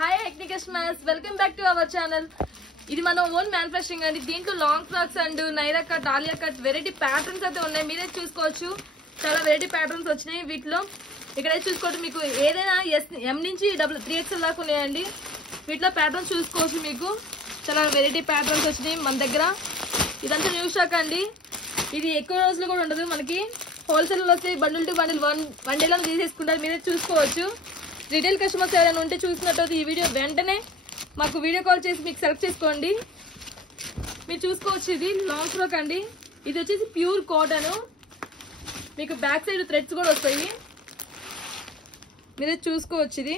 Hi హెక్నిక్ customers, welcome back to our channel. ఇది మన ఓన్ మ్యానుఫ్యాక్చరింగ్ అండి. దీంట్లో long frocks and Naira cut, Alia cut variety patterns అయితే ఉన్నాయి. మీరే చూసుకోవచ్చు, చాలా వెరైటీ ప్యాటర్న్స్ వచ్చినాయి వీటిలో. ఇక్కడే చూసుకోవచ్చు, మీకు ఏదైనా ఎం నుంచి 3XL దాకా ఉన్నాయండి. వీటిలో ప్యాటర్న్స్ చూసుకోవచ్చు. మీకు చాలా వెరైటీ ప్యాటర్న్స్ వచ్చినాయి మన దగ్గర. ఇదంతా న్యూ స్టాక్ అండి. ఇది ఎక్కువ రోజులు కూడా ఉండదు. మనకి హోల్సేల్ వస్తే బండిల్ టు బండిల్ వన్ డేలో తీసేసుకుంటారు. మీరే చూసుకోవచ్చు. రిటైల్ కస్టమర్స్ ఎవరైనా ఉంటే చూసినట్టు ఈ వీడియో వెంటనే మాకు వీడియో కాల్ చేసి మీకు సెలెక్ట్ చేసుకోండి. మీరు చూసుకోవచ్చు, ఇది లాంగ్ ఫ్రాక్ అండి. ఇది వచ్చేసి ప్యూర్ కాటన్. మీకు బ్యాక్ సైడ్ థ్రెడ్స్ కూడా వస్తాయి. మీరే చూసుకోవచ్చు. ఇది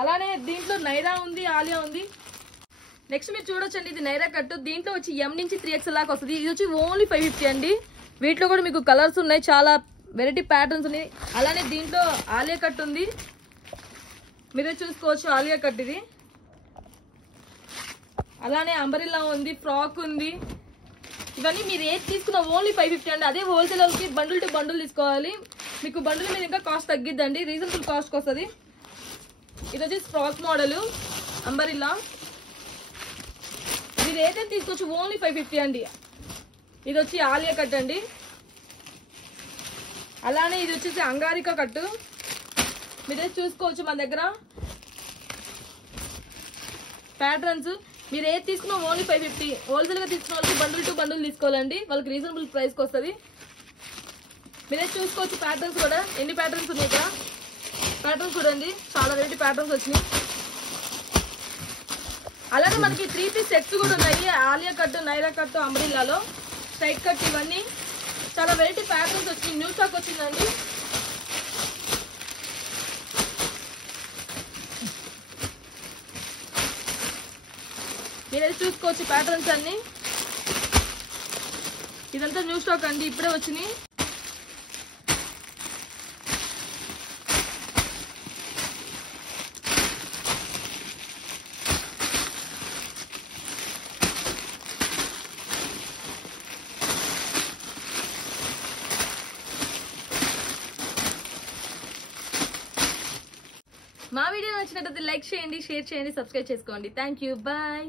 అలానే దీంట్లో నైరా ఉంది, ఆలియా ఉంది. నెక్స్ట్ మీరు చూడొచ్చండి, ఇది నైరా కట్. దీంట్లో వచ్చి ఎం నుంచి 3XL దాకా వస్తుంది. ఇది వచ్చి ఓన్లీ 550 అండి. వీటిలో కూడా మీకు కలర్స్ ఉన్నాయి, చాలా వెరైటీ ప్యాటర్న్స్ ఉన్నాయి. అలానే దీంట్లో ఆలియా కట్ ఉంది. మీరే చూసుకోవచ్చు, ఆలియా కట్ ఇది. అలానే అంబరిల్లా ఉంది, ఫ్రాక్ ఉంది. ఇవన్నీ మీరు ఏది తీసుకున్న ఓన్లీ 550 అండి. అదే హోల్సేల్ వాళ్ళకి బండుల్ టు బండుల్ తీసుకోవాలి. మీకు బండుల మీద ఇంకా కాస్ట్ తగ్గిద్దండి, రీజనబుల్ కాస్ట్కి వస్తుంది. ఇది వచ్చి ఫ్రాక్ మోడల్ అంబరిల్లా. మీరు ఏదైతే తీసుకోవచ్చు ఓన్లీ 550 అండి. ఇది వచ్చి ఆలియా కట్ అండి. అలానే ఇది వచ్చేసి అంగారికా కట్టు. మీరే చూసుకోవచ్చు మన దగ్గర ప్యాటర్న్స్. మీరు ఏది తీసుకున్నా ఓన్లీ 550. హోల్సేల్ గా తీసుకున్న వాళ్ళకి బండుల్ టు బండుల్ తీసుకోవాలండి, వాళ్ళకి రీజనబుల్ ప్రైస్ కి వస్తుంది. మీరే చూసుకోవచ్చు ప్యాటర్న్స్ కూడా, ఎన్ని ప్యాటర్న్స్ ఉన్నాయి ఇక్కడ. ప్యాటర్న్స్ చూడండి, చాలా వెరైటీ ప్యాటర్న్స్ వచ్చినాయి. అలానే మనకి 3 పీస్ సెట్స్ కూడా ఉన్నాయి. ఆలియా కట్, నైరా కట్, అంబ్రిల్లాలో స్ట్రైట్ కట్, ఇవన్నీ చాలా వెరైటీ ప్యాటర్న్స్ వచ్చి న్యూ స్టాక్ వచ్చిందండి. మీరైతే చూసుకోవచ్చు ప్యాటర్న్స్ అన్ని. ఇదంతా న్యూ స్టాక్ అండి, ఇప్పుడే వచ్చినాయి. మా వీడియో నచ్చినట్లయితే లైక్ చేయండి, షేర్ చేయండి, సబ్స్క్రైబ్ చేసుకోండి. Thank you, bye.